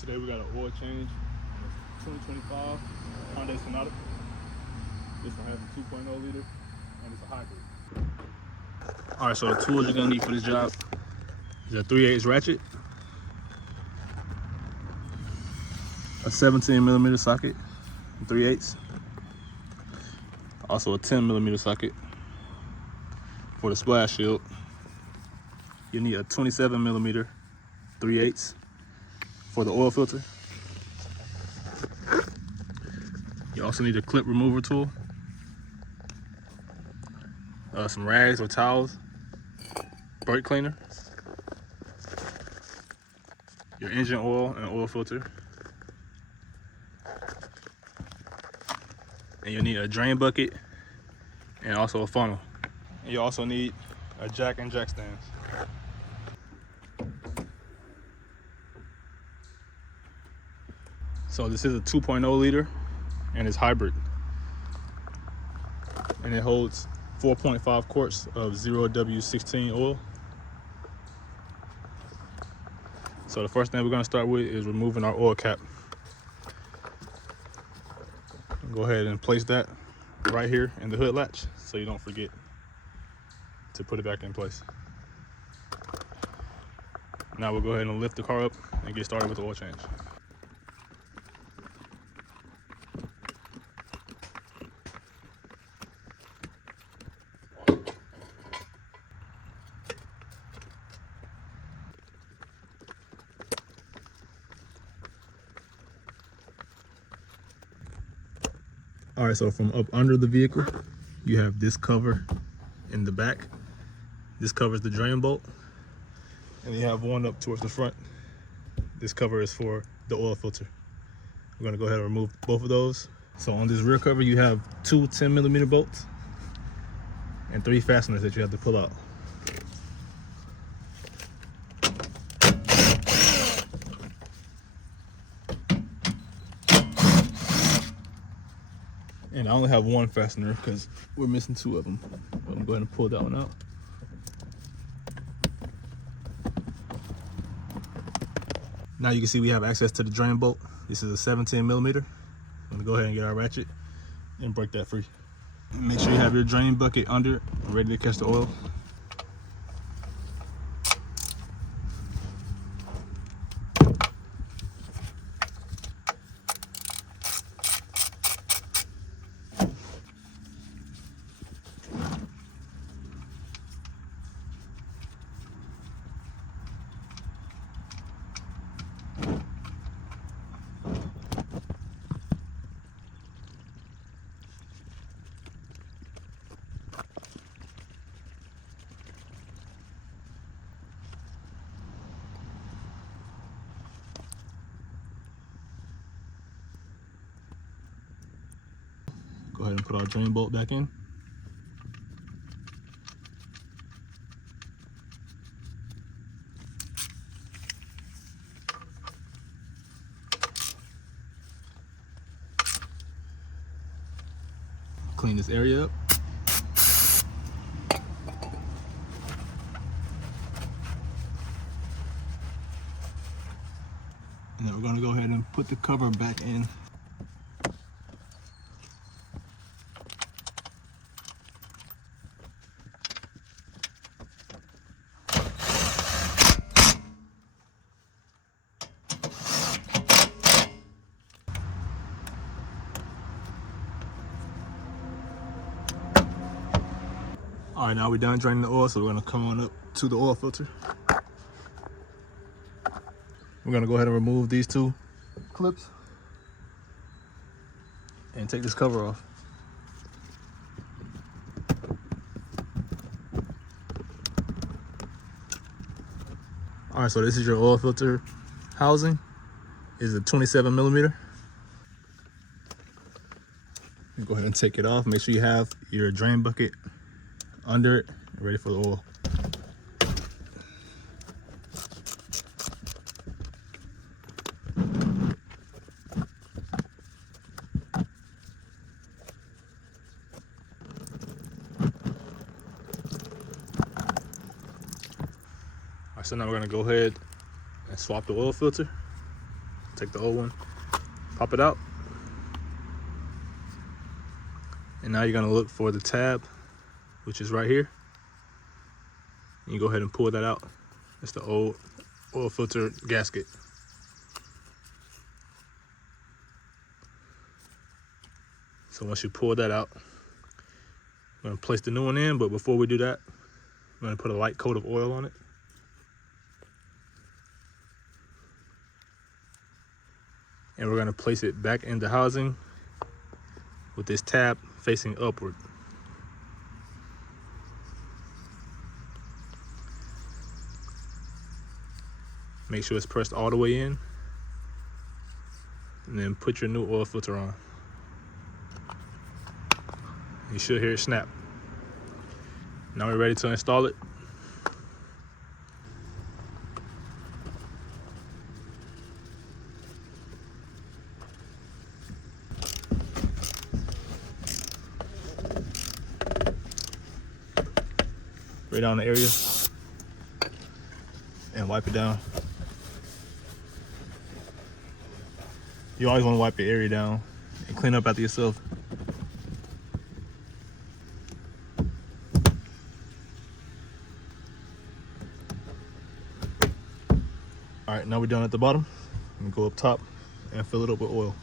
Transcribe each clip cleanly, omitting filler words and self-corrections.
Today we got an oil change on this 2025 Hyundai Sonata. This one has a 2.0 liter and it's a hybrid. Alright, so the tools you're gonna need for this job is a 3/8 ratchet, a 17mm socket, 3/8, also a 10mm socket for the splash shield. You need a 27mm 3/8 for the oil filter. You also need a clip remover tool, some rags or towels, brake cleaner, your engine oil and oil filter, and you'll need a drain bucket and also a funnel. And you also need a jack and jack stands. So this is a 2.0 liter and it's hybrid, and it holds 4.5 quarts of 0W16 oil. So the first thing we're going to start with is removing our oil cap. Go ahead and place that right here in the hood latch so you don't forget to put it back in place. Now we'll go ahead and lift the car up and get started with the oil change. All right, so from up under the vehicle, you have this cover in the back. This covers the drain bolt. And you have one up towards the front. This cover is for the oil filter. We're gonna go ahead and remove both of those. So on this rear cover, you have two 10mm bolts and 3 fasteners that you have to pull out. And I only have one fastener because we're missing 2 of them. I'm gonna go ahead and pull that one out. Now you can see we have access to the drain bolt. This is a 17mm. I'm gonna go ahead and get our ratchet and break that free. Make sure you have your drain bucket under it, ready to catch the oil. Go ahead and put our drain bolt back in. Clean this area up. And then we're going to go ahead and put the cover back in. All right, now we're done draining the oil, so we're gonna come on up to the oil filter. We're gonna go ahead and remove these 2 clips and take this cover off. All right, so this is your oil filter housing. It's a 27mm. Go ahead and take it off. Make sure you have your drain bucket under it, ready for the oil. All right, so now we're gonna go ahead and swap the oil filter Take the old one, pop it out. And now you're gonna look for the tab, which is right here. And you go ahead and pull that out. It's the old oil filter gasket. So once you pull that out, I'm gonna place the new one in, but before we do that, I'm gonna put a light coat of oil on it. And we're gonna place it back in the housing with this tab facing upward. Make sure it's pressed all the way in, and then put your new oil filter on. You should hear it snap. Now we're ready to install it. Right down the area and wipe it down. You always want to wipe your area down and clean up after yourself. All right, now we're done at the bottom. I'm gonna go up top and fill it up with oil.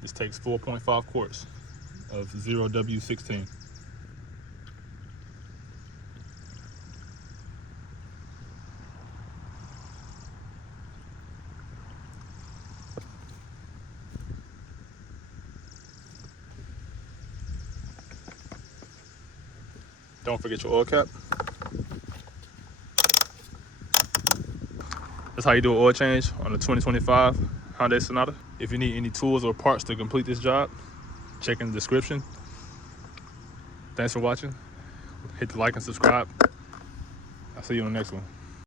This takes 4.5 quarts of 0W16. Don't forget your oil cap. That's how you do an oil change on the 2025 Hyundai Sonata. If you need any tools or parts to complete this job, check in the description. Thanks for watching. Hit the like and subscribe. I'll see you on the next one.